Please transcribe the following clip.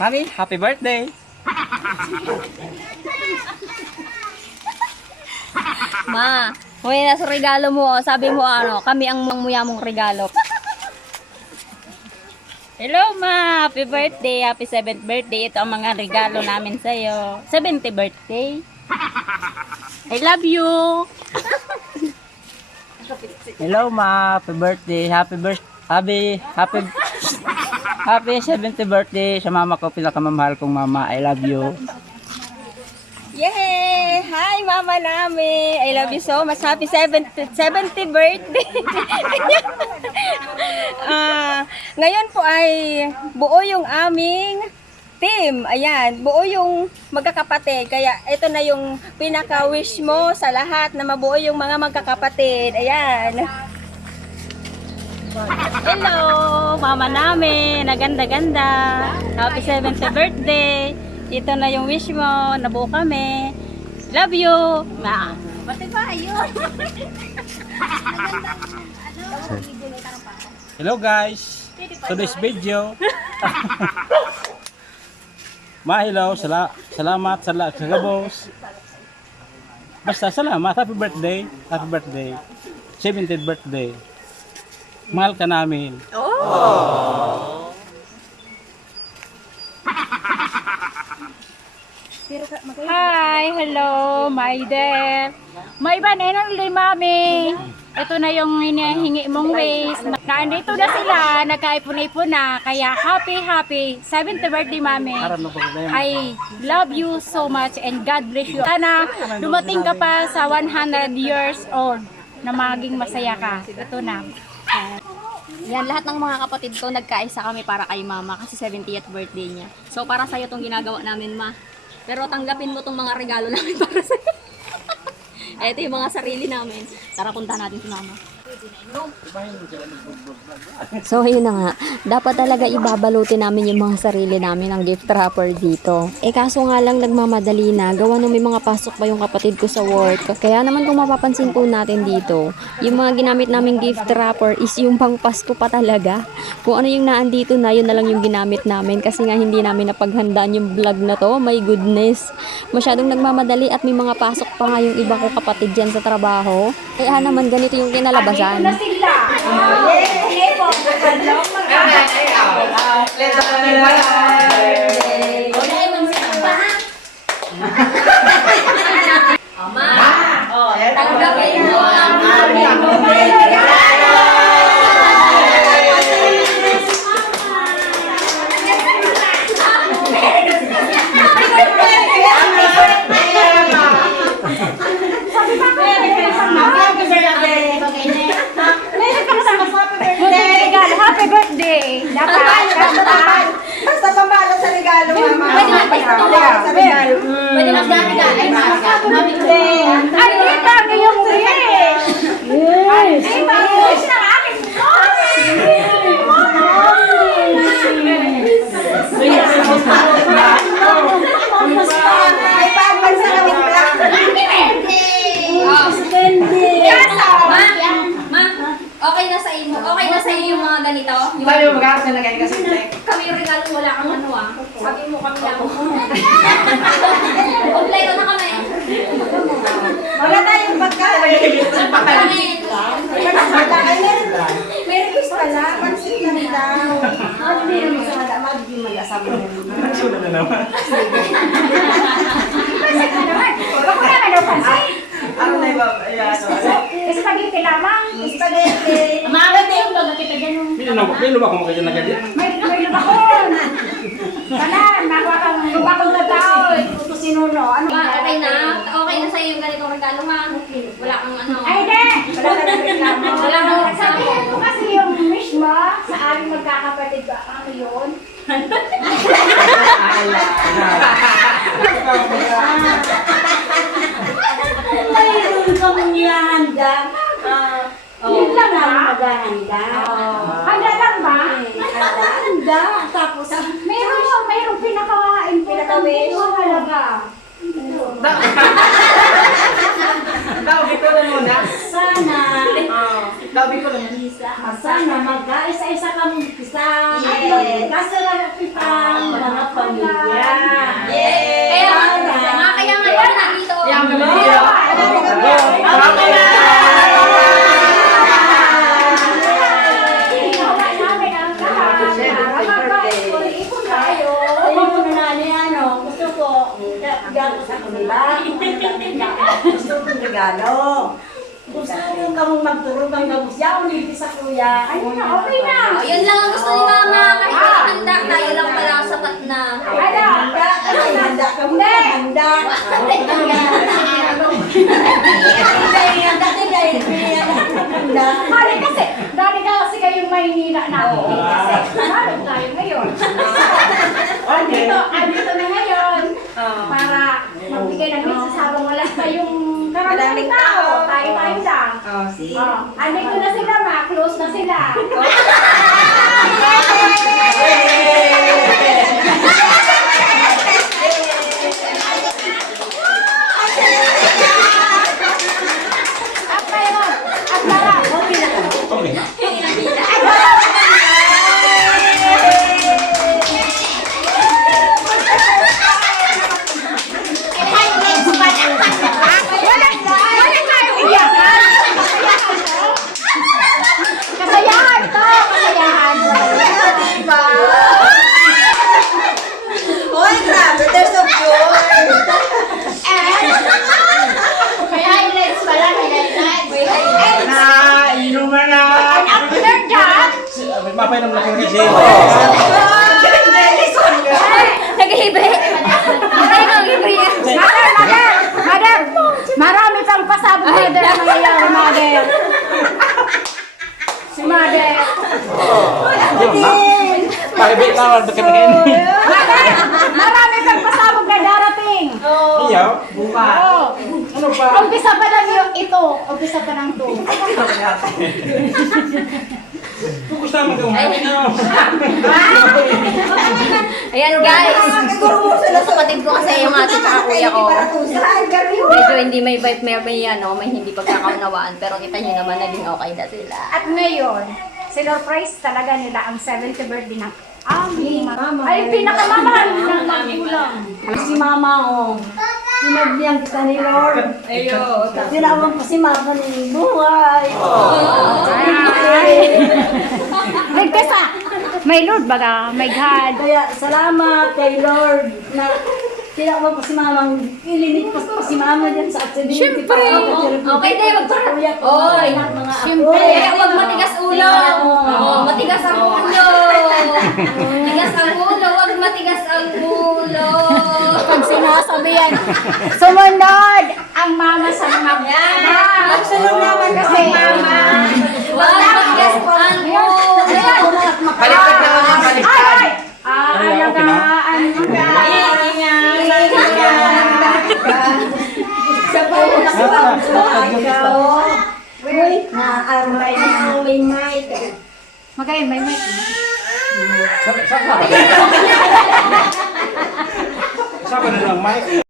Mami, happy birthday! Ma, may nasa regalo mo. Sabi mo kami ang mangmuya mong regalo. Hello ma, happy birthday, happy 7th birthday. Ito ang mga regalo namin sa'yo. 70th birthday. I love you. Hello ma, happy birthday, happy 70th birthday sa mama ko, pinakamamahal kong mama. I love you. Yay! Hi mama namin. I love you so much. Happy 70th birthday. Ngayon po ay buo yung aming team. Ayan, buo yung magkakapatid. Kaya ito na yung pinaka-wish mo sa lahat na mabuo yung mga magkakapatid. Ayan. Hello, mama namin. Naganda-ganda. Happy 70th birthday. Ito na yung wish mo. Nabuo kami. Love you. Ma. Pati ba yun? Hello guys, today's video. Ma, hello, salamat sa gabos. Basta salamat, happy birthday, 70th birthday. Mahal ka namin. Hi, hello, my dear. May iba na yun, mami. Ito na yung hinihingi mong ways. Nandito na sila, nagkaipon-ipon na. Kaya happy 7th birthday, mami. I love you so much and God bless you. Sana dumating ka pa sa 100 years old na maging masaya ka. Ito na. Yan, lahat ng mga kapatid ko nagkaisa kami para kay mama kasi 70th birthday niya. So para sa'yo itong ginagawa namin, ma. Pero tanggapin mo itong mga regalo namin para sa'yo. Ito yung mga sarili namin. Tara, punta natin si mama. So ayun na nga, dapat talaga ibabalutin namin yung mga sarili namin ng gift wrapper dito. Kaso nga lang nagmamadali na, gawa nung may mga pasok pa yung kapatid ko sa work. Kaya naman kung mapapansin po natin dito, yung mga ginamit naming gift wrapper is yung pang Pasko pa talaga. Kung ano yung naandito na, yun na lang yung ginamit namin kasi nga hindi namin napaghandaan yung vlog na to. My goodness, masyadong nagmamadali at may mga pasok pa nga yung iba ko kapatid dyan sa trabaho. Kaya naman ganito yung kinalabasan. Na sila. Tanggapin mo ang aming happy birthday! Dapat! Basta pambalo sa regalo, mama. Pwede sa regalo. Pwede mas dami ka. Ay, dito ang iyong wish! Yes! Dito ang wish ng aking Ay, pagpag sa kaming black. Okay na sa iyo. Okay na sa iyo yung mga ganito. Sabi mo, mag-aaral na lagay kasi. Kami yung regalo, wala kang ano Sabi mo kami lang. Kompleto na kami. Wala tayong pagkain. Meron gusto pala. Pansin lang daw. Meron gusto na magiging mag-asama na rin. Sula na naman. Pansin na naman. Wala ko na ano pansin. Ano na iba? Spaghetti lamang. Spaghetti. Maaga tayo yung baga kita dyan. May luba ko makita na ganyan. May lubakon. Kanan, nakuha kang nagtao. Ito sinuno. Ano ba? Okay na. Okay na sa'yo yung ganitong regalo, ma. Wala kang ano. Ay, hindi. Wala ka ng reklamo. Wala kang reklamo. Sabihin mo kasi yung wish mo sa aming magkakapatid ba? Ano yun? Mayroon kang nilahanda. Yun lang ang maghahanda. Handa lang ba? Handa. Tapos, Mayroong pinaka-importante yung halaga. Daw, ito na muna. Sana Sana magkaisa-isa kami isa. Yes. Kasalanan kitang mga pamilya. Kaya ngayon, nandito. Ginawa namin ang lahat. Para magkaipon tayo. Ayun na ni ano, gusto ko, gago sa kanila. Gusto ko regalo. Gusto ko kamong magturo ng gabos yaon dito sa kuya. Ayun na, okay na. Yun lang ang gusto ni Mama. Kahit handa, tayo lang pala sapat na. Handa, handa ka muna, handa. Handa. Dali kasi kayong Maynila natin. Kasi naman tayo ngayon. Andito na ngayon. Para magbigay ng misis habang wala tayong karaming tao. Tayo lang. Si. Andito na sila, close na sila. At mayroon, at sarap. Kasayahan to! Kasayahan! Diba? Hoy, grabe, there's of joy. May highlights pala, may highlights. May highlights. Na, inuman na. After that, Mapainom na kong gising. Nag-ibre. Nag-ibre. Mother, marami pang pasabog mother ang nangyayari, mother. Si mother. Pakibit na, bakit Mother, marami pang pasabog na darating. Iyaw, bukas. Oo. Ano pa? Umpisa pa lang yung ito. Umpisa pa lang to. Gusto naman kung Ayan guys. Kapatid ko kasi yung ate at kuya ko. Medyo hindi may vibe, may ano, may hindi pagkakaunawaan. Pero kita nyo naman naging okay na sila. At ngayon, sinurprise talaga nila ang 70th birthday ng aming ay pinakamamahal ng magulang. Si mama, oh. Sinabiyang kita ni Lord. Ayo. Tinawag ko si mama ni buhay. May kasa, may Lord baga, may God. Kaya salamat kay Lord na tinawag ko si mama. Ilinit ko si mama dyan sa accident. Siyempre. Okay na yung kuya ko. Oy. Mga Siyempre. Kaya huwag matigas ulo. Oh, matigas ang ulo. Matigas ang ulo, huwag matigas ang ulo. Pag sinasabihan, sumunod ang mama sa mga Magsunod naman kasi mama. Huwag matigas ang ulo. Baliktad na lang, baliktad. Alagaan mo ka. Sa bayo na ko ikaw. Uy, na-armay na may mic. Magayon, may mic. Saka na lang, Mike.